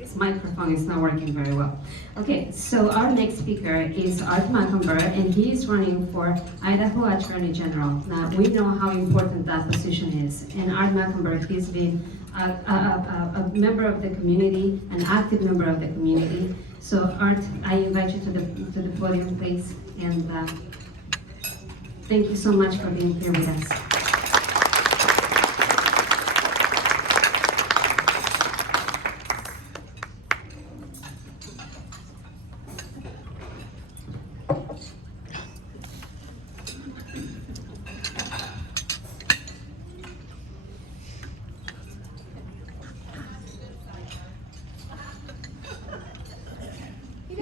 This microphone is not working very well. Okay, so our next speaker is Art Macomber, and he is running for Idaho Attorney General. Now, we know how important that position is, and Art Macomber, he's been a member of the community, an active member of the community. So, Art, I invite you to the podium, please, and thank you so much for being here with us.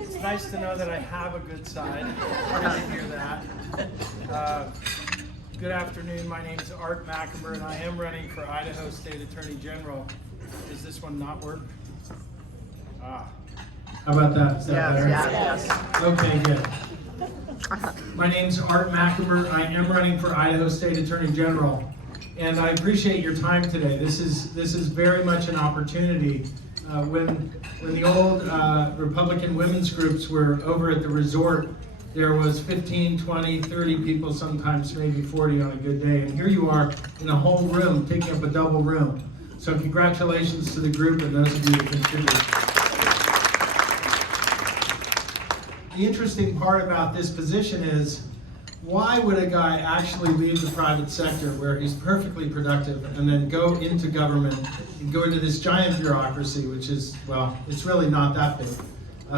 It's nice to know that I have a good side. Good to hear that. Good afternoon. My name is Art Macomber, and I am running for Idaho State Attorney General. Does this one not work? How about that? Is that better? Yes. Okay, good. My name is Art Macomber. I am running for Idaho State Attorney General, and I appreciate your time today. This is very much an opportunity. When the old Republican women's groups were over at the resort, there was 15, 20, 30 people, sometimes maybe 40 on a good day. And here you are in a whole room, taking up a double room. So congratulations to the group and those of you who contributed. The interesting part about this position is, why would a guy actually leave the private sector where he's perfectly productive and then go into government and go into this giant bureaucracy, which is, well, it's really not that big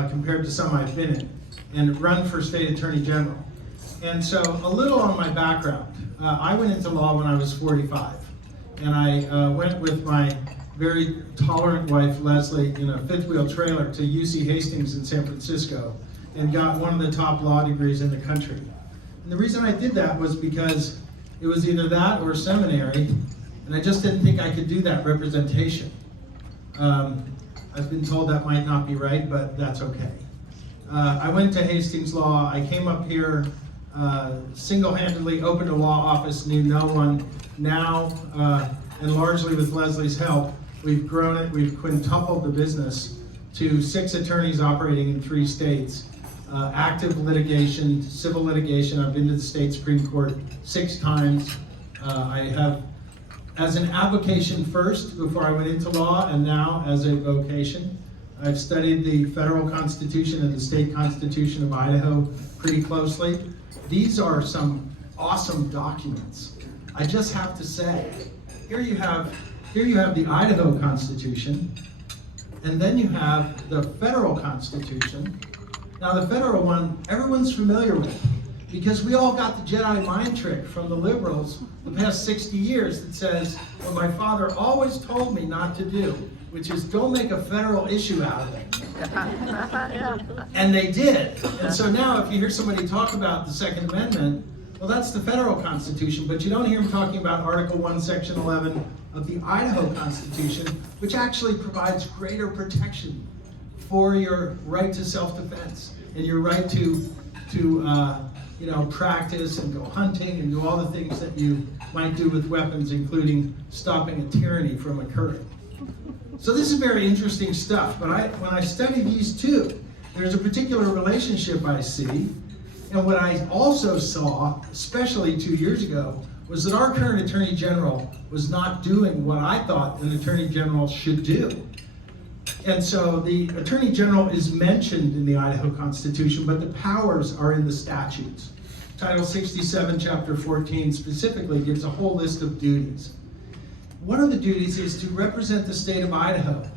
compared to some I've been in, and run for state attorney general? And so a little on my background. I went into law when I was 45, and I went with my very tolerant wife, Leslie, in a fifth-wheel trailer to UC Hastings in San Francisco and got one of the top law degrees in the country. And the reason I did that was because it was either that or seminary, and I just didn't think I could do that representation. I've been told that might not be right, but that's okay. I went to Hastings Law. I came up here single-handedly, opened a law office, knew no one. Now, and largely with Leslie's help, we've grown it. We've quintupled the business to 6 attorneys operating in 3 states. Active litigation, civil litigation. I've been to the state Supreme Court 6 times. I have, as an avocation first, before I went into law, and now as a vocation. I've studied the federal constitution and the state constitution of Idaho pretty closely. These are some awesome documents. I just have to say, here you have the Idaho Constitution, and then you have the federal Constitution. Now the federal one, everyone's familiar with, because we all got the Jedi mind trick from the liberals the past 60 years that says what my father always told me not to do, which is don't make a federal issue out of it. And they did. And so now if you hear somebody talk about the Second Amendment, well, that's the federal Constitution, but you don't hear them talking about Article 1, Section 11 of the Idaho Constitution, which actually provides greater protection for your right to self-defense and your right to practice and go hunting and do all the things that you might do with weapons, including stopping a tyranny from occurring. So this is very interesting stuff, but when I study these two, there's a particular relationship I see, and what I also saw, especially 2 years ago, was that our current Attorney General was not doing what I thought an Attorney General should do. And so the Attorney General is mentioned in the Idaho Constitution, but the powers are in the statutes. Title 67, Chapter 14 specifically gives a whole list of duties. One of the duties is to represent the state of Idaho.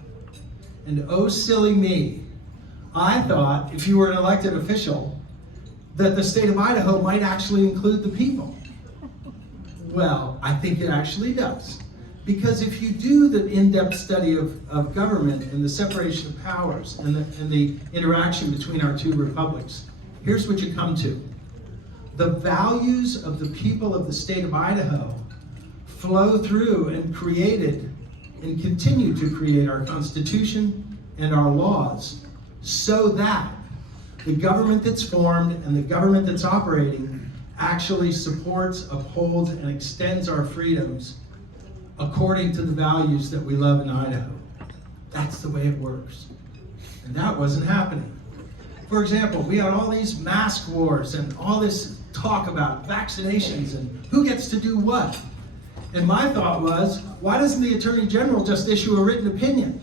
And oh, silly me, I thought if you were an elected official, that the state of Idaho might actually include the people. Well, I think it actually does. Because if you do the in-depth study of government and the separation of powers and the interaction between our 2 republics, here's what you come to. The values of the people of the state of Idaho flow through and created and continue to create our Constitution and our laws, so that the government that's formed and the government that's operating actually supports, upholds, and extends our freedoms according to the values that we love in Idaho. That's the way it works. And that wasn't happening. For example, we had all these mask wars and all this talk about vaccinations and who gets to do what. And my thought was, why doesn't the Attorney General just issue a written opinion?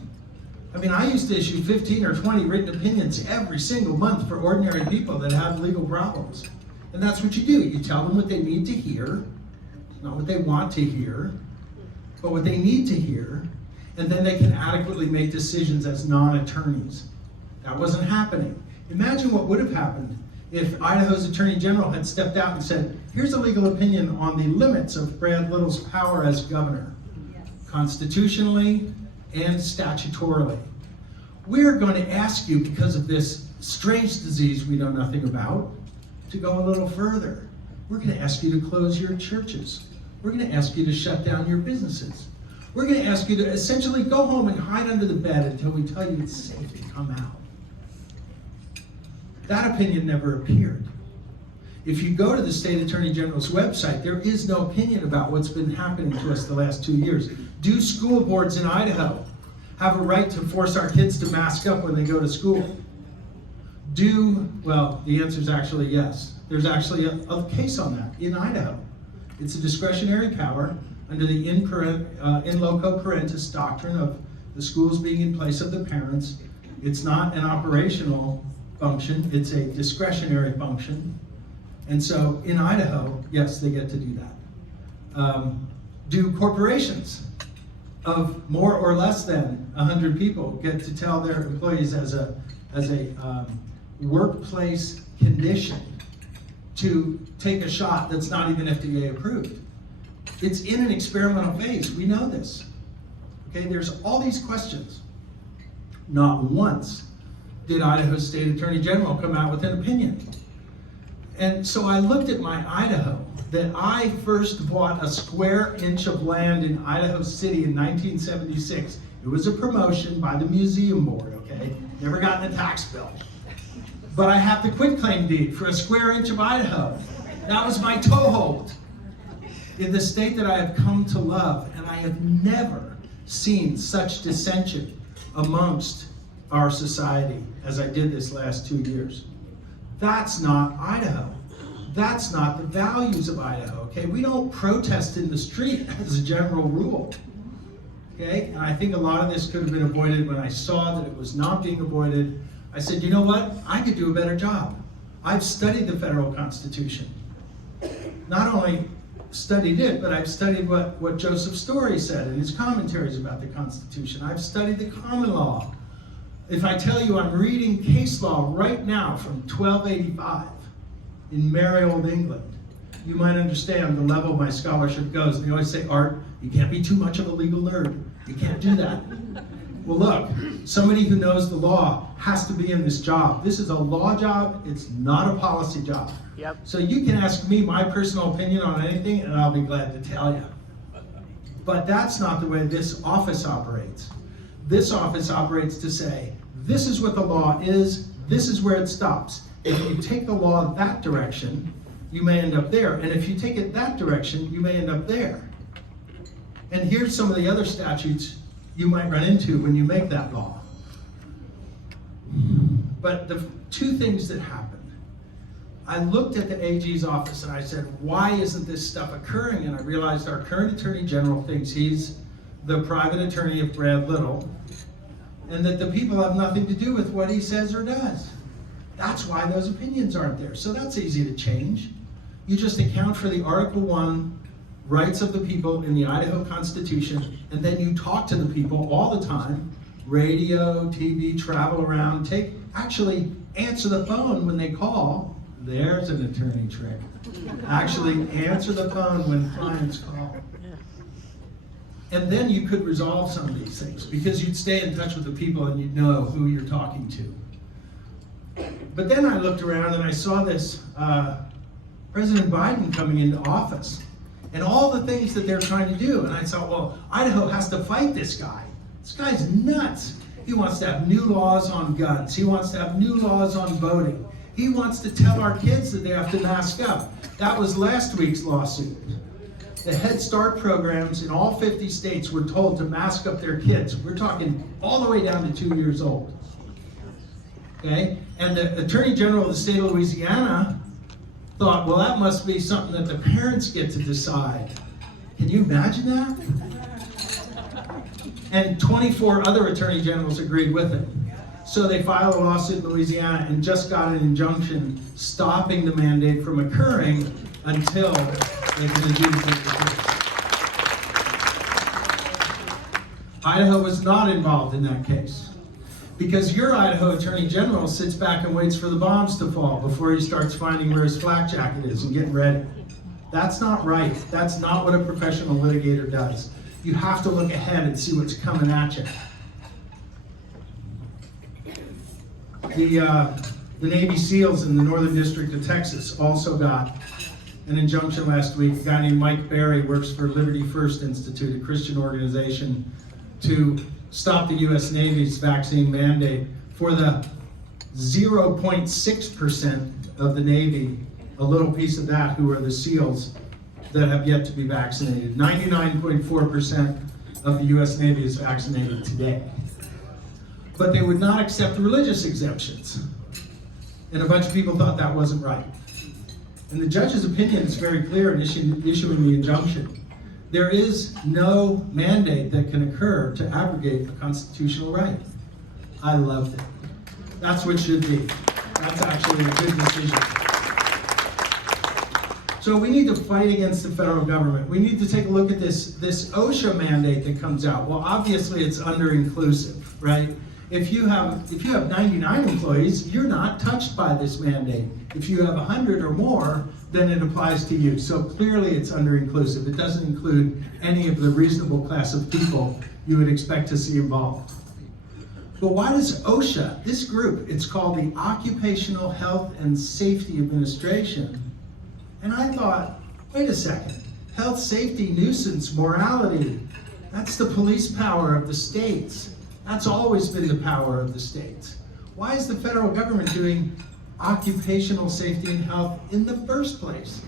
I mean, I used to issue 15 or 20 written opinions every single month for ordinary people that have legal problems. And that's what you do. You tell them what they need to hear, not what they want to hear, but what they need to hear, and then they can adequately make decisions as non-attorneys. That wasn't happening. Imagine what would have happened if Idaho's Attorney General had stepped out and said, here's a legal opinion on the limits of Brad Little's power as governor, constitutionally and statutorily. We're going to ask you, because of this strange disease we know nothing about, to go a little further. We're going to ask you to close your churches. We're going to ask you to shut down your businesses. We're going to ask you to essentially go home and hide under the bed until we tell you it's safe to come out. That opinion never appeared. If you go to the State Attorney General's website, there is no opinion about what's been happening to us the last 2 years. Do school boards in Idaho have a right to force our kids to mask up when they go to school? Well, the answer is actually yes. There's actually a case on that in Idaho. It's a discretionary power under the in loco parentis doctrine of the schools being in place of the parents. It's not an operational function, it's a discretionary function. And so in Idaho, yes, they get to do that. Do corporations of more or less than 100 people get to tell their employees as a workplace condition to take a shot that's not even FDA approved? It's in an experimental phase. We know this. Okay, there's all these questions. Not once did Idaho's State Attorney General come out with an opinion. And so I looked at my Idaho, that I first bought a square inch of land in Idaho City in 1976. It was a promotion by the museum board, okay? Never gotten a tax bill. But I have the quitclaim deed for a square inch of Idaho. That was my toehold in the state that I have come to love, and I have never seen such dissension amongst our society as I did this last 2 years. That's not Idaho. That's not the values of Idaho, okay? We don't protest in the street as a general rule, okay? And I think a lot of this could have been avoided. When I saw that it was not being avoided, I said, you know what? I could do a better job. I've studied the federal Constitution. Not only studied it, but I've studied what Joseph Story said in his commentaries about the Constitution. I've studied the common law. If I tell you I'm reading case law right now from 1285 in merry old England, you might understand the level my scholarship goes. And they always say, Art, you can't be too much of a legal nerd. You can't do that. Well, look, somebody who knows the law has to be in this job. This is a law job. It's not a policy job. Yep. So you can ask me my personal opinion on anything, and I'll be glad to tell you. But that's not the way this office operates. This office operates to say, this is what the law is, this is where it stops. If you take the law that direction, you may end up there. And if you take it that direction, you may end up there. And here's some of the other statutes you might run into when you make that law. But the two things that happened, I looked at the AG's office and I said, why isn't this stuff occurring? And I realized our current Attorney General thinks he's the private attorney of Brad Little, and that the people have nothing to do with what he says or does. That's why those opinions aren't there. So that's easy to change. You just account for the Article 1 rights of the people in the Idaho Constitution, and then you talk to the people all the time, radio, TV, travel around, actually answer the phone when they call. There's an attorney trick. Actually answer the phone when clients call. And then you could resolve some of these things because you'd stay in touch with the people and you'd know who you're talking to. But then I looked around and I saw this President Biden coming into office and all the things that they're trying to do. And I thought, well, Idaho has to fight this guy. This guy's nuts. He wants to have new laws on guns. He wants to have new laws on voting. He wants to tell our kids that they have to mask up. That was last week's lawsuit. The Head Start programs in all 50 states were told to mask up their kids. We're talking all the way down to 2 years old. Okay? And the Attorney General of the state of Louisiana thought, well, that must be something that the parents get to decide. Can you imagine that? And 24 other Attorney Generals agreed with it. So they filed a lawsuit in Louisiana and just got an injunction stopping the mandate from occurring until they can adjudicate the case. Idaho was not involved in that case because your Idaho Attorney General sits back and waits for the bombs to fall before he starts finding where his flak jacket is and getting ready. That's not right. That's not what a professional litigator does. You have to look ahead and see what's coming at you. The Navy SEALs in the Northern District of Texas also got an injunction last week. A guy named Mike Berry works for Liberty First Institute, a Christian organization, to stop the U.S. Navy's vaccine mandate for the 0.6% of the Navy, a little piece of that, who are the SEALs that have yet to be vaccinated. 99.4% of the U.S. Navy is vaccinated today. But they would not accept the religious exemptions. And a bunch of people thought that wasn't right. And the judge's opinion is very clear in issuing the injunction. There is no mandate that can occur to abrogate a constitutional right. I loved it. That's what should be. That's actually a good decision. So we need to fight against the federal government. We need to take a look at this Osha mandate that comes out. Well, obviously it's under-inclusive, right? If you have 99 employees, you're not touched by this mandate. If you have 100 or more, then it applies to you. So clearly it's under-inclusive. It doesn't include any of the reasonable class of people you would expect to see involved. But why does OSHA, this group, it's called the Occupational Health and Safety Administration. And I thought, wait a second, health, safety, nuisance, morality, that's the police power of the states. That's always been the power of the states. Why is the federal government doing occupational safety and health in the first place?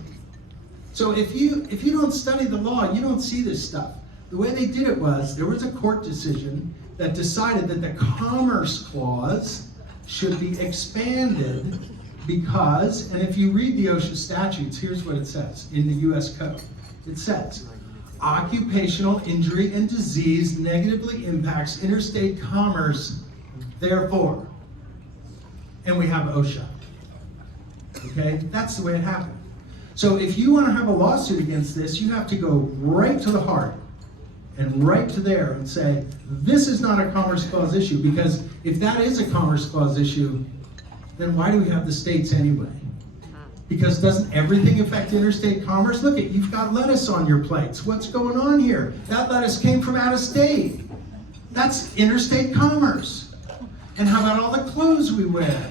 So if you don't study the law, you don't see this stuff. The way they did it was, there was a court decision that decided that the Commerce Clause should be expanded because, and if you read the OSHA statutes, here's what it says in the US Code. It says, occupational injury and disease negatively impacts interstate commerce, therefore. And we have OSHA. Okay? That's the way it happened. So if you want to have a lawsuit against this, you have to go right to the heart and right to there and say, this is not a Commerce Clause issue, because if that is a Commerce Clause issue, then why do we have the states anyway? Because doesn't everything affect interstate commerce? Look, you've got lettuce on your plates. What's going on here? That lettuce came from out of state. That's interstate commerce. And how about all the clothes we wear?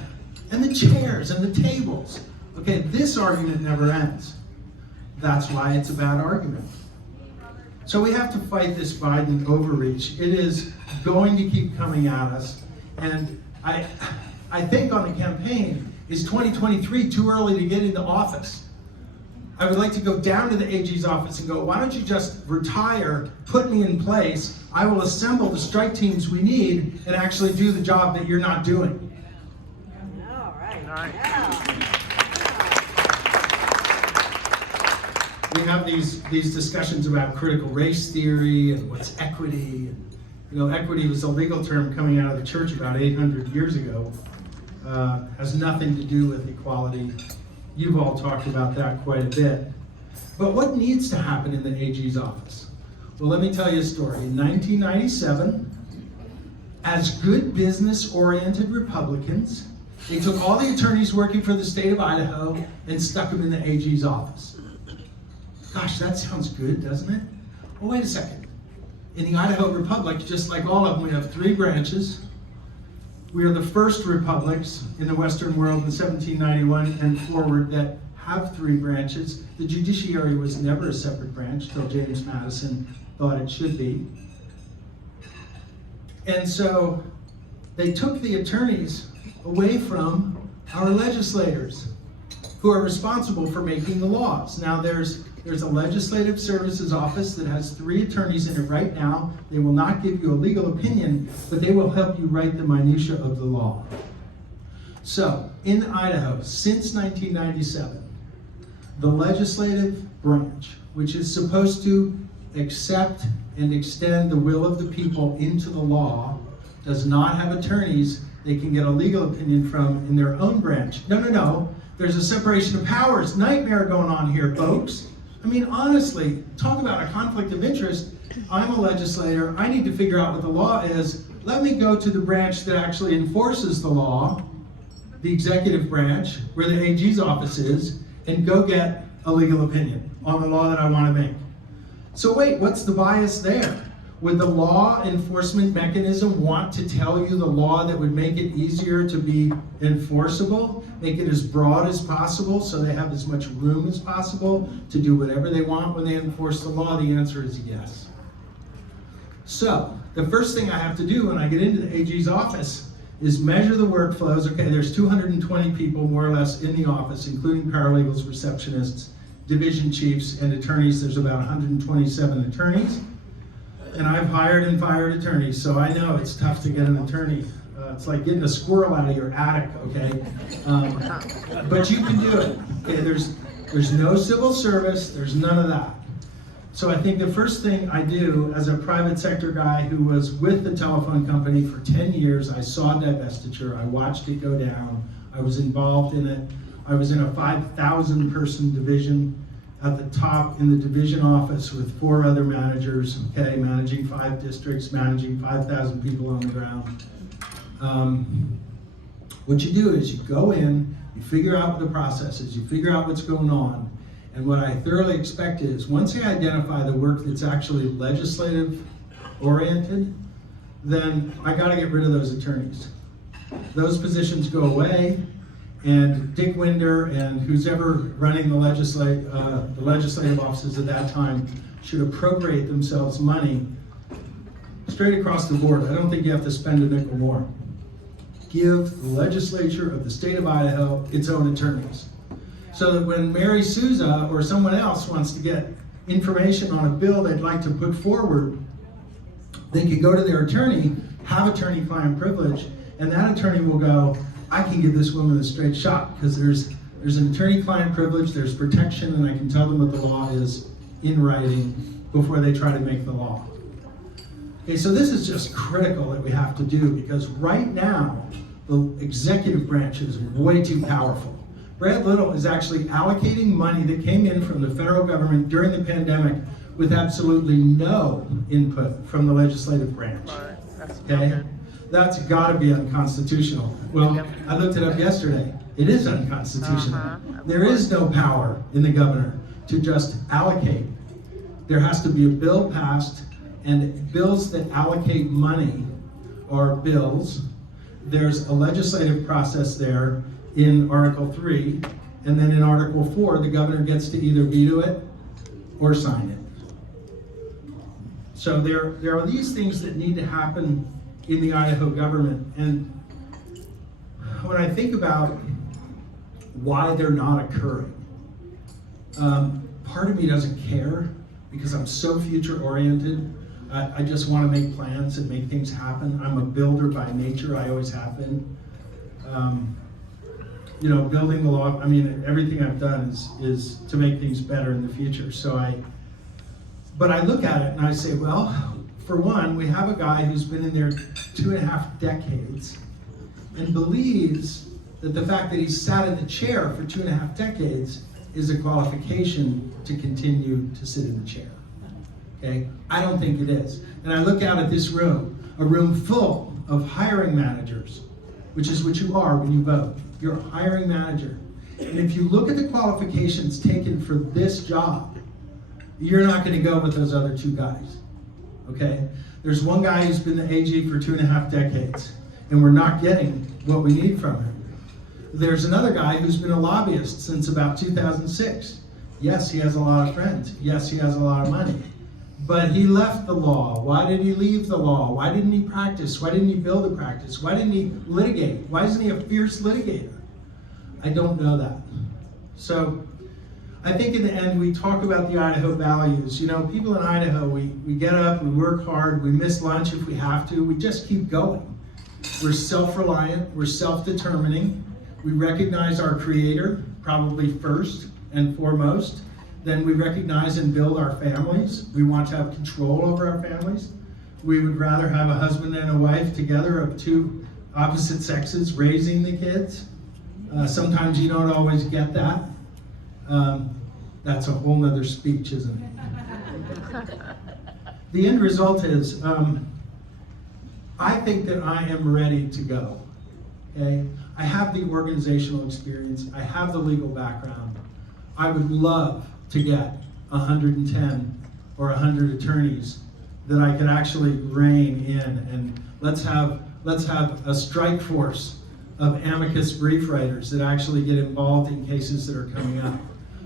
And the chairs and the tables? Okay, this argument never ends. That's why it's a bad argument. So we have to fight this Biden overreach. It is going to keep coming at us. And I think on the campaign, is 2023 too early to get into office? I would like to go down to the AG's office and go, why don't you just retire, put me in place, I will assemble the strike teams we need and actually do the job that you're not doing. All right. Nice. We have these discussions about critical race theory and what's equity. And, equity was a legal term coming out of the church about 800 years ago. Has nothing to do with equality. You've all talked about that quite a bit. But what needs to happen in the AG's office? Well, let me tell you a story. In 1997, as good business-oriented Republicans, they took all the attorneys working for the state of Idaho and stuck them in the AG's office. Gosh, that sounds good, doesn't it? Well, wait a second. In the Idaho Republic, just like all of them, we have 3 branches. We are the first republics in the Western world in 1791 and forward that have 3 branches. The judiciary was never a separate branch till James Madison thought it should be. And so they took the attorneys away from our legislators who are responsible for making the laws. Now there's There's a legislative services office that has 3 attorneys in it right now. They will not give you a legal opinion, but they will help you write the minutia of the law. So, in Idaho, since 1997, the legislative branch, which is supposed to accept and extend the will of the people into the law, does not have attorneys they can get a legal opinion from in their own branch. No. There's a separation of powers nightmare going on here, folks. I mean, honestly, talk about a conflict of interest. I'm a legislator. I need to figure out what the law is. Let me go to the branch that actually enforces the law, the executive branch, where the AG's office is, and go get a legal opinion on the law that I want to make. So wait, what's the bias there? Would the law enforcement mechanism want to tell you the law that would make it easier to be enforceable, make it as broad as possible so they have as much room as possible to do whatever they want when they enforce the law? The answer is yes. So, the first thing I have to do when I get into the AG's office is measure the workflows. Okay, there's 220 people more or less in the office, including paralegals, receptionists, division chiefs, and attorneys. There's about 127 attorneys. And I've hired and fired attorneys, so I know it's tough to get an attorney. It's like getting a squirrel out of your attic, okay? But you can do it. Okay, there's no civil service, there's none of that. So I think the first thing I do as a private sector guy who was with the telephone company for 10 years, I saw divestiture, I watched it go down, I was involved in it. I was in a 5,000 person division at the top in the division office with 4 other managers, okay, managing 5 districts, managing 5,000 people on the ground. What you do is you go in, you figure out what the process is, you figure out what's going on, and what I thoroughly expect is once you identify the work that's actually legislative oriented, then I gotta get rid of those attorneys. Those positions go away, and Dick Winder and who's ever running the legislative offices at that time should appropriate themselves money straight across the board. I don't think you have to spend a nickel more. Give the legislature of the state of Idaho its own attorneys. So that when Mary Souza or someone else wants to get information on a bill they'd like to put forward, they can go to their attorney, have attorney-client privilege, and that attorney will go, I can give this woman a straight shot because there's an attorney-client privilege, there's protection, and I can tell them what the law is in writing before they try to make the law. Okay, so this is just critical that we have to do because right now, the executive branch is way too powerful. Brad Little is actually allocating money that came in from the federal government during the pandemic with absolutely no input from the legislative branch. Okay? That's got to be unconstitutional. Well, I looked it up yesterday. It is unconstitutional. There is no power in the governor to just allocate. There has to be a bill passed, and bills that allocate money are bills. There's a legislative process there in Article 3, and then in Article 4, the governor gets to either veto it or sign it. So there are these things that need to happen in the Idaho government, and when I think about why they're not occurring, part of me doesn't care because I'm so future oriented. I just want to make plans and make things happen. I'm a builder by nature, I always have been. Building the law, I mean, everything I've done is to make things better in the future. But I look at it and I say, well, for one, we have a guy who's been in there 2.5 decades and believes that the fact that he sat in the chair for 2.5 decades is a qualification to continue to sit in the chair. Okay? I don't think it is. And I look out at this room, a room full of hiring managers, which is what you are when you vote. You're a hiring manager. And if you look at the qualifications taken for this job, you're not going to go with those other 2 guys. Okay? There's one guy who's been the AG for 2.5 decades, and we're not getting what we need from him. There's another guy who's been a lobbyist since about 2006. Yes, he has a lot of friends. Yes, he has a lot of money. But he left the law. Why did he leave the law? Why didn't he practice? Why didn't he build a practice? Why didn't he litigate? Why isn't he a fierce litigator? I don't know that. So I think in the end, we talk about the Idaho values. You know, people in Idaho, we get up, we work hard, we miss lunch if we have to, we just keep going. We're self-reliant, we're self-determining, we recognize our Creator, probably first and foremost. Then we recognize and build our families. We want to have control over our families. We would rather have a husband and a wife together of two opposite sexes raising the kids. Sometimes you don't always get that. That's a whole nother speech, isn't it? The end result is, I think that I am ready to go. Okay? I have the organizational experience. I have the legal background. I would love to get 110 or 100 attorneys that I could actually rein in, and let's have a strike force of amicus brief writers that actually get involved in cases that are coming up.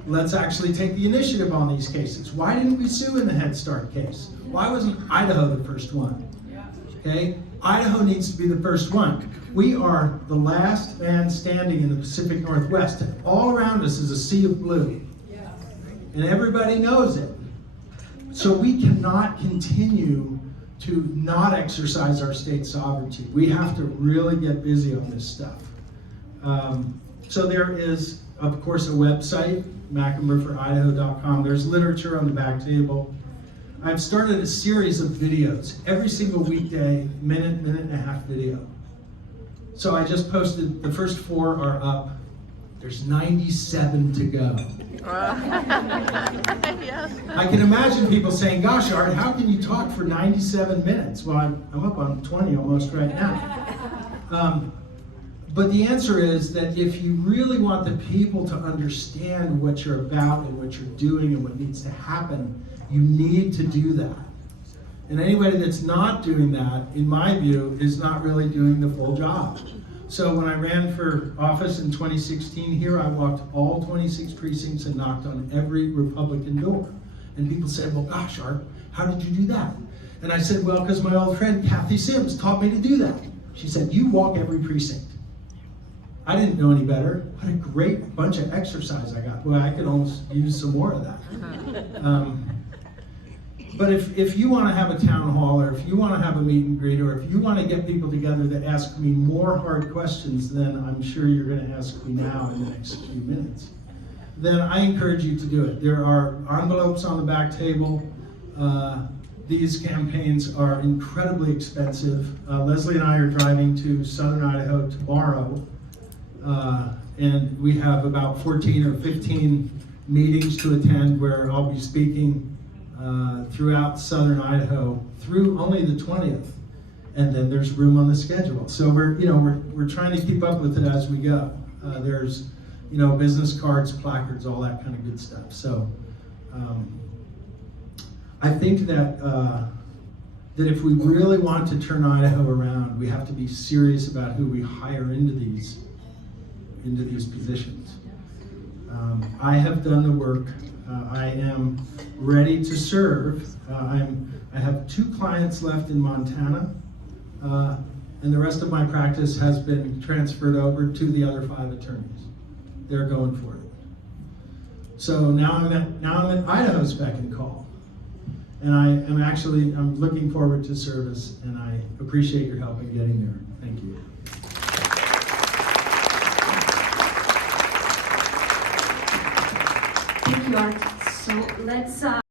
Let's actually take the initiative on these cases. Why didn't we sue in the Head Start case? Why wasn't Idaho the first one? Okay, Idaho needs to be the first one. We are the last man standing in the Pacific Northwest. All around us is a sea of blue. And everybody knows it. So we cannot continue to not exercise our state sovereignty. We have to really get busy on this stuff. So there is, of course, a website, macomberforidaho.com. There's literature on the back table. I've started a series of videos, every single weekday, minute and a half video. So I just posted, the first 4 are up. There's 97 to go. Yes. I can imagine people saying, gosh, Art, how can you talk for 97 minutes? Well, I'm up on 20 almost right now. But the answer is that if you really want the people to understand what you're about and what you're doing and what needs to happen, you need to do that. And anybody that's not doing that, in my view, is not really doing the full job. So when I ran for office in 2016 here, I walked all 26 precincts and knocked on every Republican door. And people said, well, gosh, Art, how did you do that? And I said, well, because my old friend Kathy Sims taught me to do that. She said, you walk every precinct. I didn't know any better. What a great bunch of exercise I got. Well, I could almost use some more of that. But if you want to have a town hall, or if you want to have a meet and greet, or if you want to get people together that ask me more hard questions than I'm sure you're going to ask me now in the next few minutes, then I encourage you to do it. There are envelopes on the back table. These campaigns are incredibly expensive. Leslie and I are driving to Southern Idaho tomorrow, and we have about 14 or 15 meetings to attend where I'll be speaking throughout Southern Idaho through only the 20th, and then there's room on the schedule. So we're trying to keep up with it as we go. There's business cards, placards, all that kind of good stuff. So I think that that if we really want to turn Idaho around, we have to be serious about who we hire into these positions. I have done the work. I am ready to serve. I have 2 clients left in Montana, and the rest of my practice has been transferred over to the other 5 attorneys. They're going for it. So now I'm at Idaho's beck and call, and I'm looking forward to service, and I appreciate your help in getting there. Thank you. Thank you, Art. So let's